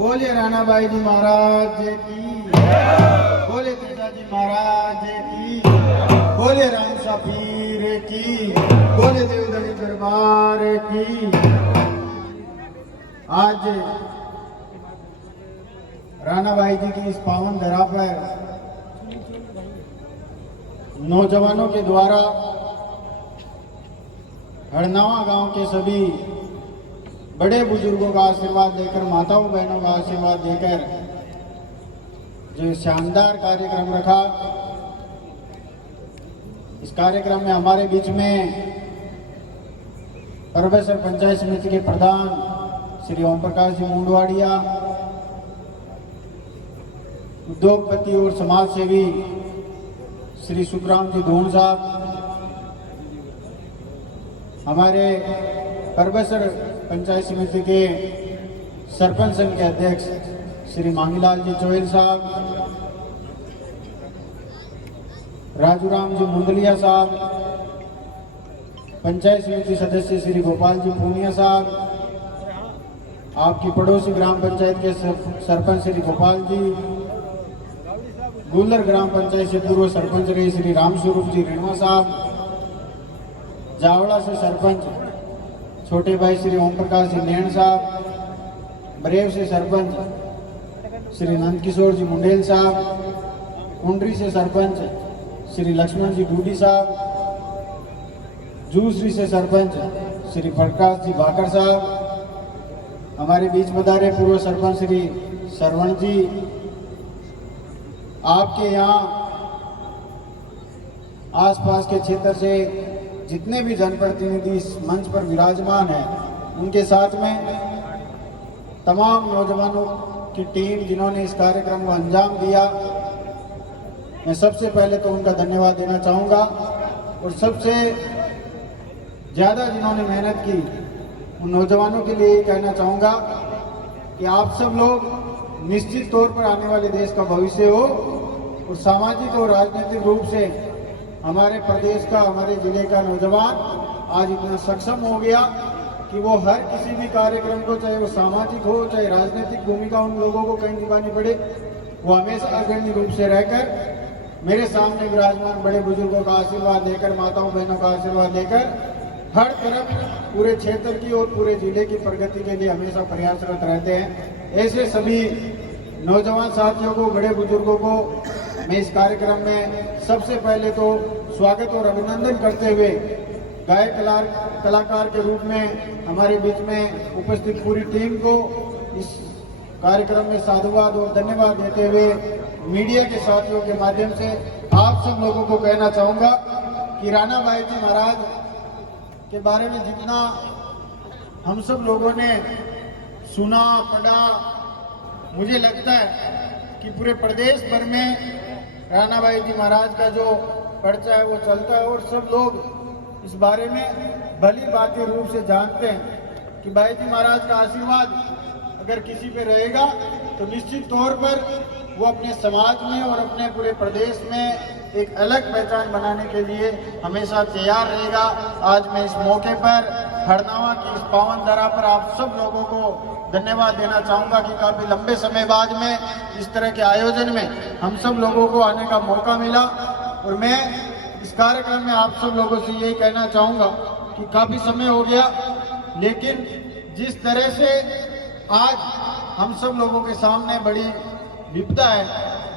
बोले राणा भाई जी महाराज की, बोले तेजाजी महाराज की, बोले राम सफीर की, बोले देवधनी दरबार की। आज राणा भाई जी की इस पावन धरा पर नौजवानों के द्वारा हरनावा गांव के सभी बड़े बुजुर्गों का आशीर्वाद देकर, माताओं बहनों का आशीर्वाद देकर जो शानदार कार्यक्रम रखा, इस कार्यक्रम में हमारे बीच में परबेसर पंचायत समिति के प्रधान श्री ओम प्रकाश जी मुंडवाड़िया, उद्योगपति और समाज सेवी श्री सुखराम जी धून साहब, हमारे परबेसर पंचायत समिति के सरपंच संघ के अध्यक्ष श्री मांगीलाल जी चोइल साहब, राजूराम जी मुंदलिया साहब, पंचायत समिति सदस्य श्री गोपाल जी पूनिया साहब, आपकी पड़ोसी ग्राम पंचायत के सरपंच श्री गोपाल जी, गुलर ग्राम पंचायत से पूर्व सरपंच रहे श्री रामस्वरूप जी रेणवा साहब, जावड़ा से सरपंच छोटे भाई श्री ओम प्रकाश जी नैन साहब, बरेव से सरपंच श्री नंदकिशोर जी मुंडेल साहब, कुंडरी से सरपंच श्री लक्ष्मण जी डूडी साहब, जूसरी से सरपंच श्री प्रकाश जी भाकर साहब, हमारे बीच पधारे पूर्व सरपंच श्री सरवण जी। आपके यहाँ आसपास के क्षेत्र से जितने भी जनप्रतिनिधि इस मंच पर विराजमान हैं, उनके साथ में तमाम नौजवानों की टीम जिन्होंने इस कार्यक्रम को अंजाम दिया, मैं सबसे पहले तो उनका धन्यवाद देना चाहूँगा। और सबसे ज़्यादा जिन्होंने मेहनत की उन नौजवानों के लिए कहना चाहूँगा कि आप सब लोग निश्चित तौर पर आने वाले देश का भविष्य हो, और सामाजिक और राजनीतिक रूप से हमारे प्रदेश का, हमारे जिले का नौजवान आज इतना सक्षम हो गया कि वो हर किसी भी कार्यक्रम को, चाहे वो सामाजिक हो चाहे राजनीतिक भूमिका उन लोगों को कहीं निभानी पड़े, वो हमेशा अग्रणी रूप से रहकर मेरे सामने विराजमान बड़े बुजुर्गों का आशीर्वाद लेकर, माताओं बहनों का आशीर्वाद लेकर हर तरफ पूरे क्षेत्र की और पूरे जिले की प्रगति के लिए हमेशा प्रयासरत रहते हैं। ऐसे सभी नौजवान साथियों को, बड़े बुजुर्गों को मैं इस कार्यक्रम में सबसे पहले तो स्वागत और अभिनंदन करते हुए गायक कलाकार के रूप में हमारे बीच में उपस्थित पूरी टीम को इस कार्यक्रम में साधुवाद और धन्यवाद देते हुए मीडिया के साथियों के माध्यम से आप सब लोगों को कहना चाहूँगा कि राणा भाई जी महाराज के बारे में जितना हम सब लोगों ने सुना पढ़ा, मुझे लगता है कि पूरे प्रदेश भर में राणा भाई जी महाराज का जो पर्चा है वो चलता है, और सब लोग इस बारे में भली भांति रूप से जानते हैं कि भाई जी महाराज का आशीर्वाद अगर किसी पे रहेगा तो निश्चित तौर पर वो अपने समाज में और अपने पूरे प्रदेश में एक अलग पहचान बनाने के लिए हमेशा तैयार रहेगा। आज मैं इस मौके पर हरनावा की इस पावन धरा पर आप सब लोगों को धन्यवाद देना चाहूँगा कि काफ़ी लंबे समय बाद में इस तरह के आयोजन में हम सब लोगों को आने का मौका मिला, और मैं इस कार्यक्रम में आप सब लोगों से यही कहना चाहूँगा कि काफ़ी समय हो गया, लेकिन जिस तरह से आज हम सब लोगों के सामने बड़ी विपदा है,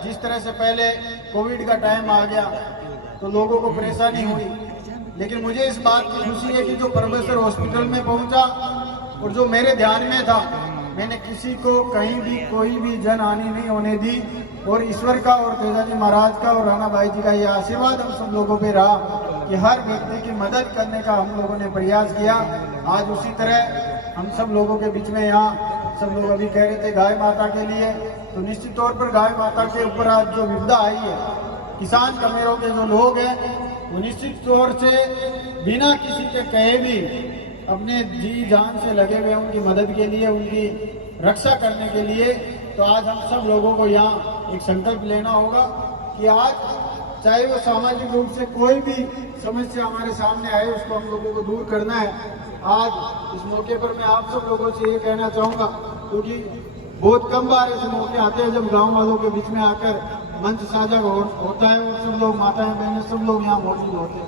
जिस तरह से पहले कोविड का टाइम आ गया तो लोगों को परेशानी हुई, लेकिन मुझे इस बात की खुशी है कि जो परबेसर हॉस्पिटल में पहुंचा और जो मेरे ध्यान में था, मैंने किसी को कहीं भी कोई भी जन हानि नहीं होने दी, और ईश्वर का और तेजाजी महाराज का और राणा भाई जी का ये आशीर्वाद हम सब लोगों पे रहा कि हर व्यक्ति की मदद करने का हम लोगों ने प्रयास किया। आज उसी तरह हम सब लोगों के बीच में यहाँ सब लोग अभी कह रहे थे गाय माता के लिए, तो निश्चित तौर पर गाय माता के ऊपर आज जो विपदा आई है, किसान कमेरों के जो लोग हैं वो निश्चित तौर से बिना किसी के कहे भी अपने जी जान से लगे हुए उनकी मदद के लिए, उनकी रक्षा करने के लिए। तो आज हम सब लोगों को यहाँ एक संकल्प लेना होगा कि आज चाहे वो सामाजिक रूप से कोई भी समस्या हमारे सामने आए, उसको हम लोगों को दूर करना है। आज इस मौके पर मैं आप सब लोगों से ये कहना चाहूँगा, क्योंकि बहुत कम बार ऐसे मौके आते हैं जब गांव वालों के बीच में आकर मंच साझा होता है और सब लोग माताएं बहनें सब लोग यहाँ मौजूद होते हैं।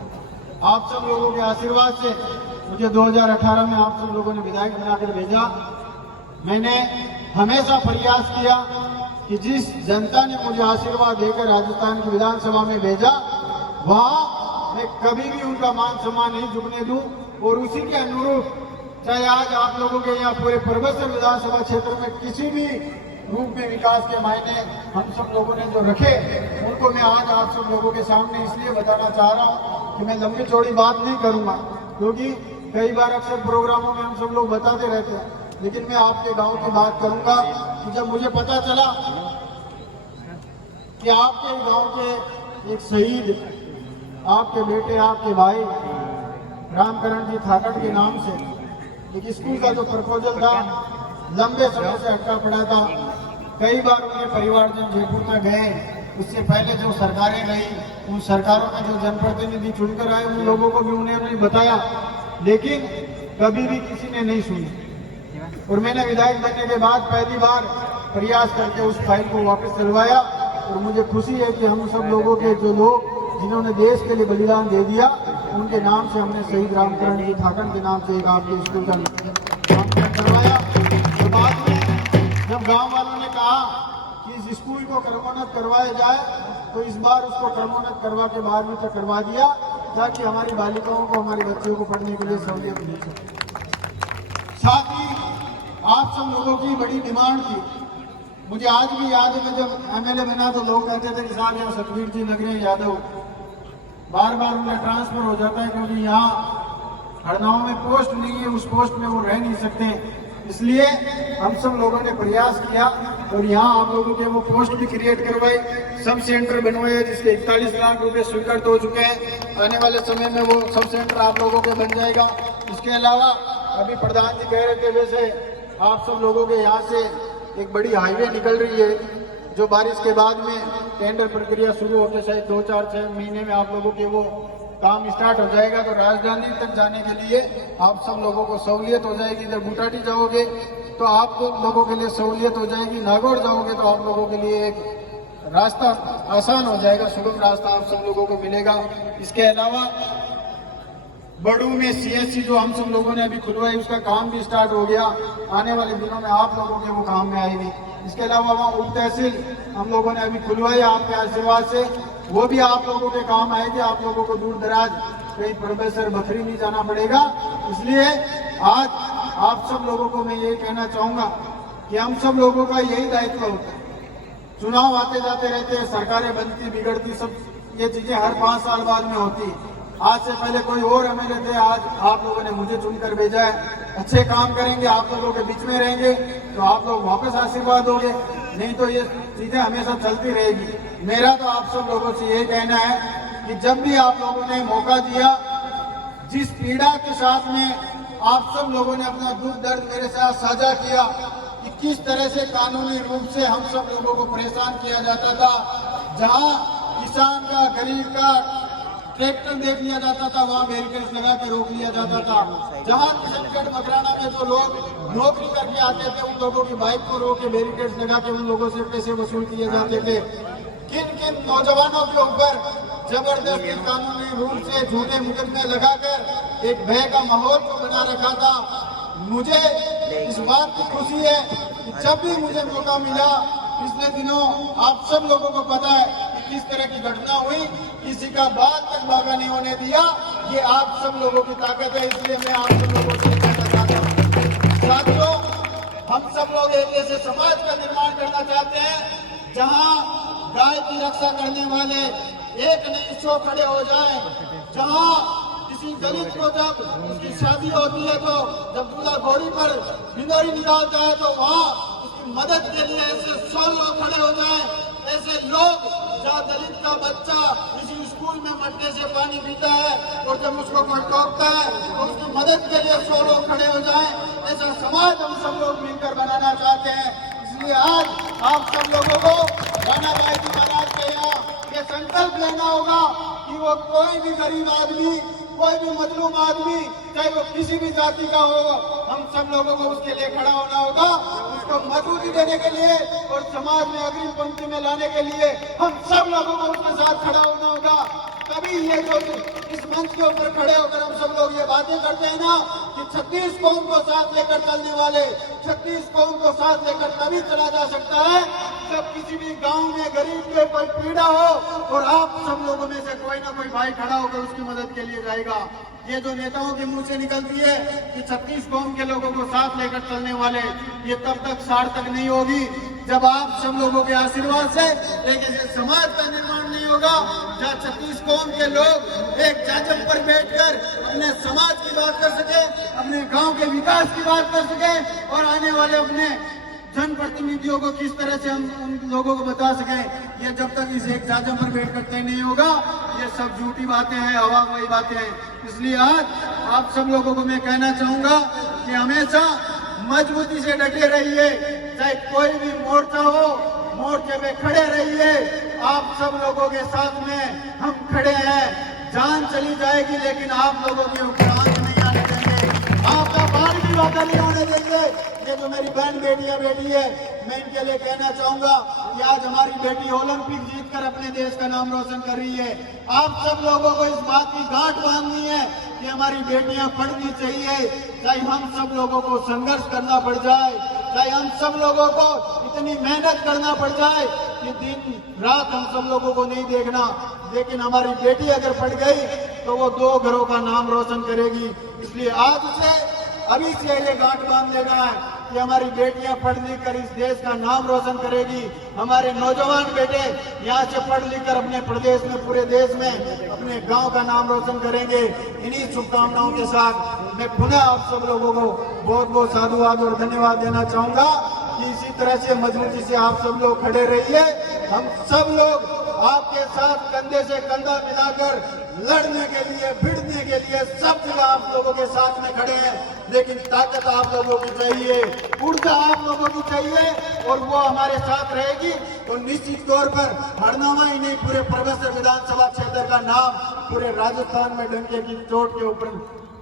आप सब लोगों के आशीर्वाद से मुझे 2018 में आप सब लोगों ने विधायक बनाकर भेजा। मैंने हमेशा प्रयास किया कि जिस जनता ने मुझे आशीर्वाद देकर राजस्थान की विधानसभा में भेजा वहां मैं कभी भी उनका मान सम्मान नहीं झुकने दूं और उसी के अनुरूप चाहे आज आप लोगों के यहाँ पूरे परबतसर विधानसभा क्षेत्र में किसी भी रूप में विकास के मायने हम सब लोगों ने जो रखे उनको मैं आज आप सब लोगों के सामने इसलिए बताना चाह रहा हूँ कि मैं लंबी चौड़ी बात नहीं करूंगा, क्योंकि कई बार अक्सर प्रोग्रामों में हम सब लोग बताते रहते हैं, लेकिन मैं आपके गांव की बात करूंगा कि जब मुझे पता चला कि आपके गांव के एक शहीद, आपके बेटे, आपके भाई रामकरण जी थाकड़ के नाम से एक स्कूल का जो प्रपोजल था लंबे समय से अटका पड़ा था। कई बार उनके परिवारजन जयपुर तक गए, उससे पहले जो सरकारें गई उन सरकारों में जो जनप्रतिनिधि चुनकर आए उन लोगों को भी उन्होंने बताया, लेकिन कभी भी किसी ने नहीं सुनी। और मैंने विधायक बनने के बाद पहली बार प्रयास करके उस फाइल को वापस चलवाया और मुझे खुशी है कि हम सब लोगों के जो लोग जिन्होंने देश के लिए बलिदान दे दिया उनके नाम से हमने शहीद रामकरण जी थाकड़ के नाम से एक आपके स्कूल का नामकरण करवाया। तो बाद में जब गांव वालों ने कहा कि इस स्कूल को क्रमोन्नत करवाया जाए तो इस बार उसको क्रमोन्नत करवा के 12वीं तक करवा दिया ताकि हमारी बालिकाओं को, हमारी बच्चियों को पढ़ने के लिए सहूलियत मिल सके। साथ ही आप सब लोगों की बड़ी डिमांड थी, मुझे आज भी याद है मैं जब एमएलए बना तो लोग कहते थे कि साहब यहाँ सतवीर जी लग रहे हैं यादव, बार बार उनका ट्रांसफर हो जाता है क्योंकि यहाँ हरनाओं में पोस्ट नहीं है, उस पोस्ट में वो रह नहीं सकते। इसलिए हम सब लोगों ने प्रयास किया और यहाँ आप लोगों के वो पोस्ट भी क्रिएट करवाए, सब सेंटर बनवाए जिसके 41 लाख रुपए स्वीकृत हो चुके हैं। आने वाले समय में वो सब सेंटर आप लोगों के बन जाएगा। इसके अलावा अभी प्रधान जी कह रहे थे, वैसे आप सब लोगों के यहाँ से एक बड़ी हाईवे निकल रही है जो बारिश के बाद में टेंडर प्रक्रिया शुरू होते शायद 2-4-6 महीने में आप लोगों के वो काम स्टार्ट हो जाएगा। तो राजधानी तक जाने के लिए आप सब लोगों को सहूलियत हो जाएगी। जब गुटाटी जाओगे तो आप लोगों के लिए सहूलियत हो जाएगी, नागौर जाओगे तो आप लोगों के लिए एक रास्ता आसान हो जाएगा, सुगम रास्ता आप सब लोगों को मिलेगा। इसके अलावा बड़ू में सीएससी जो हम सब लोगों ने अभी खुलवाई उसका काम भी स्टार्ट हो गया, आने वाले दिनों में आप लोगों के वो काम में आएगी। इसके अलावा वहाँ उप तहसील हम लोगों ने अभी खुलवाई आपके आशीर्वाद से, वो भी आप लोगों के काम आएगी। आप लोगों को दूर दराज कहीं प्रोफेसर बखरी नहीं जाना पड़ेगा। इसलिए आज आप सब लोगों को मैं यही कहना चाहूंगा कि हम सब लोगों का यही दायित्व होता है। चुनाव आते जाते रहते हैं, सरकारें बनती बिगड़ती, सब ये चीजें हर 5 साल बाद में होती। आज से पहले कोई और एमएलए थे, आज आप लोगों ने मुझे चुनकर भेजा है। अच्छे काम करेंगे, आप लोगों के बीच में रहेंगे तो आप लोग वापस आशीर्वाद दोगे, नहीं तो ये चीजें हमेशा चलती रहेगी। मेरा तो आप सब लोगों से यही कहना है कि जब भी आप लोगों ने मौका दिया, जिस पीड़ा के साथ में आप सब लोगों ने अपना दुख दर्द मेरे साथ साझा किया कि किस तरह से कानूनी रूप से हम सब लोगों को परेशान किया जाता था, जहां किसान का, गरीब का ट्रैक्टर देख लिया जाता था वहाँ बैरिकेड्स लगा के रोक लिया जाता था, जहाँ किशनगढ़ मकराना में जो लोग नौकरी करके आते थे उन लोगों की बाइक को रोक के बैरिकेड्स लगा के उन लोगों से पैसे वसूल किए जाते थे। किन किन नौजवानों के ऊपर जबरदस्ती कानूनी रूप से झूठे मुकदमे लगाकर एक भय का माहौल को बना रखा था। मुझे इस बात की खुशी है कि जब भी मुझे मौका मिला, पिछले दिनों आप सब लोगों को पता है कि किस तरह की घटना हुई, किसी का बात तक बागा नहीं होने दिया। ये आप सब लोगों की ताकत है, इसलिए मैं आप सब लोगों से कहना चाहता हूँ। साथियों, हम सब लोग एक ऐसे समाज का निर्माण करना चाहते हैं जहाँ गाय की रक्षा करने वाले एक नहीं 100 खड़े हो जाए, जहाँ किसी दलित को जब उसकी शादी होती है तो जब दूल्हा घोड़ी पर भिंगोरी निकालता है तो वहाँ उसकी मदद के लिए ऐसे 100 लोग खड़े हो जाए। ऐसे लोग जहाँ दलित का बच्चा किसी स्कूल में मटके से पानी पीता है और जब उसको कोई टोकता है तो उसकी मदद के लिए 100 लोग खड़े हो जाए, ऐसा समाज हम सब लोग मिलकर बनाना चाहते हैं। इसलिए आज आप सब लोगों को राणा भाई जी महाराज के यहाँ ये संकल्प लेना होगा कि वो कोई भी गरीब आदमी, कोई भी मजलूम आदमी, चाहे वो किसी भी जाति का हो, हम सब लोगों को उसके लिए खड़ा होना होगा। उसको मजबूती देने के लिए और समाज में अग्रिम पंक्ति में लाने के लिए हम सब लोगों को उसके साथ खड़ा होना होगा। तभी ये जो इस मंच के ऊपर खड़े होकर हम सब लोग ये बातें करते हैं ना कि 36 कौम को साथ लेकर चलने वाले, 36 कौम को साथ लेकर तभी चला जा सकता है जब किसी भी गांव में गरीब के कोई पीड़ा हो और आप सब लोगों में से कोई ना कोई भाई खड़ा होकर उसकी मदद के लिए जाएगा। ये जो नेताओं के मुंह से निकलती है कि 36 कौम के लोगों को साथ लेकर चलने वाले, ये तब तक सार्थक नहीं होगी जब आप सब लोगों के आशीर्वाद से एक ऐसे समाज का निर्माण नहीं होगा जहाँ 36 कौम के लोग एक जाजम पर बैठकर अपने समाज की बात कर सके, अपने गांव के विकास की बात कर सके और आने वाले अपने जनप्रतिनिधियों को किस तरह से हम उन लोगों को बता सकें। ये जब तक इस एक जाजम पर बैठकर तय नहीं होगा, ये सब झूठी बातें हैं, हवा वही बातें हैं। इसलिए आज आप सब लोगों को मैं कहना चाहूंगा कि हमेशा मजबूती से डटे रहिए, चाहे कोई भी मोर्चा हो, मोर्चे में खड़े रहिए। आप सब लोगों के साथ में हम खड़े हैं। जान चली जाएगी लेकिन आप लोगों के ऊपर आंच नहीं आने देंगे, आपका बाल भी वादा नहीं होने देंगे। ये जो मेरी बहन बेटी है, मैं इनके लिए कहना चाहूंगा कि आज हमारी बेटी ओलंपिक जीतकर अपने देश का नाम रोशन कर रही है। आप सब लोगों को इस बात की गांठ बांधनी है कि हमारी बेटियां पढ़नी चाहिए, चाहे हम सब लोगों को संघर्ष करना पड़ जाए, चाहे हम सब लोगों को इतनी मेहनत करना पड़ जाए कि दिन रात हम सब लोगों को नहीं देखना, लेकिन हमारी बेटी अगर पढ़ गई तो वो 2 घरों का नाम रोशन करेगी। इसलिए आज से अभी से ये गांठ बांध लेना है कि हमारी बेटियां पढ़ लिख कर इस देश का नाम रोशन करेगी। हमारे नौजवान बेटे यहाँ से पढ़ लिख कर अपने प्रदेश में, पूरे देश में अपने गांव का नाम रोशन करेंगे। इन्हीं शुभकामनाओं के साथ मैं पुनः आप सब लोगों को बहुत बहुत साधुवाद और धन्यवाद देना चाहूंगा कि इसी तरह से मजबूती से आप सब लोग खड़े रहिए। हम सब लोग आपके साथ कंधे से कंधा मिलाकर लड़ने के लिए, भिड़ने के लिए सब जगह आप लोगों के साथ में खड़े हैं। लेकिन ताकत आप लोगों की चाहिए, ऊर्जा आप लोगों की चाहिए और वो हमारे साथ रहेगी तो निश्चित तौर पर हरनामा ही नहीं, पूरे परबतसर विधानसभा क्षेत्र का नाम पूरे राजस्थान में डंके की चोट के ऊपर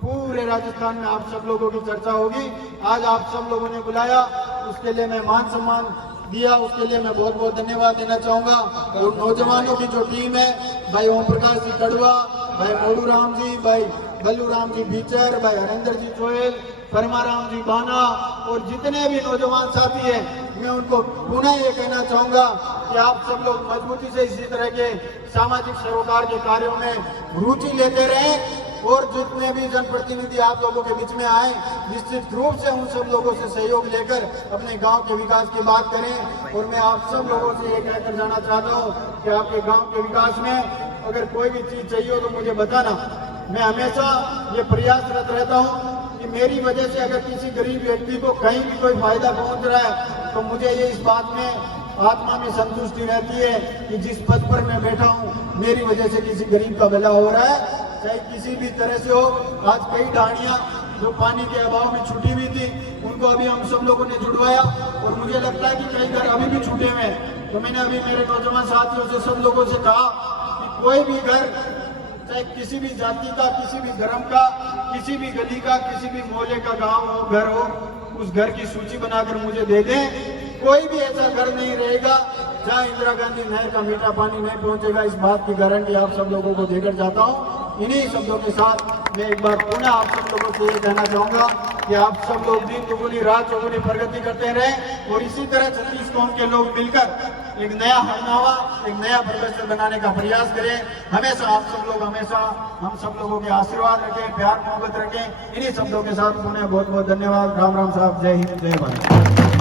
पूरे राजस्थान में आप सब लोगों की चर्चा होगी। आज आप सब लोगों ने बुलाया, उसके लिए मैं मान सम्मान दिया, उसके लिए मैं बहुत बहुत धन्यवाद देना चाहूंगा। और नौजवानों की जो टीम है, भाई ओम प्रकाश जी कड़वा, भाई मोड़ू राम जी, भाई बल्लू राम जी बीचर, भाई हरेंद्र जी चोयल, परमाराम जी बाना और जितने भी नौजवान साथी हैं, मैं उनको पुनः ये कहना चाहूंगा कि आप सब लोग मजबूती से इसी तरह के सामाजिक सरोकार के कार्यों में रुचि लेते रहें और जितने भी जनप्रतिनिधि आप लोगों के बीच में आए, निश्चित रूप से उन सब लोगों से सहयोग लेकर अपने गांव के विकास की बात करें। और मैं आप सब लोगों से ये कहकर जाना चाहता हूं कि आपके गांव के विकास में अगर कोई भी चीज चाहिए हो तो मुझे बताना। मैं हमेशा ये प्रयासरत रहता हूं कि मेरी वजह से अगर किसी गरीब व्यक्ति को कहीं भी कोई फायदा पहुंच रहा है तो मुझे ये इस बात में आत्मा में संतुष्टि रहती है कि जिस पद पर मैं बैठा हूँ मेरी वजह से किसी गरीब का भला हो रहा है, चाहे किसी भी तरह से हो। आज कई ढाणियां जो पानी के अभाव में छूटी हुई थी उनको अभी हम सब लोगों ने जुड़वाया और मुझे लगता है कि कई घर अभी भी छूटे हुए हैं। तो मैंने अभी मेरे नौजवान साथियों से सब लोगों से कहा कि कोई भी घर, चाहे किसी भी जाति का, किसी भी धर्म का, किसी भी गली का, किसी भी मोहल्ले का गांव हो, घर हो, उस घर की सूची बनाकर मुझे दे दें। कोई भी ऐसा घर नहीं रहेगा जहां इंदिरा गांधी नहर का मीठा पानी नहीं पहुंचेगा। इस बात की गारंटी आप सब लोगों को देकर जाता हूं। इन्हीं शब्दों के साथ मैं एक बार पुनः आप सब लोगों से ये कहना चाहूंगा कि आप सब लोग दिन दुगुनी रात चौगुनी प्रगति करते रहें और इसी तरह 36 कौम के लोग मिलकर एक नया हरनावा, एक नया परबतसर बनाने का प्रयास करें। हमेशा आप सब लोग, हमेशा हम सब लोगों के आशीर्वाद रखें, प्यार मोहब्बत रखें। इन्हीं शब्दों के साथ पुनः बहुत बहुत धन्यवाद। राम राम साहब, जय हिंद, जय भारत।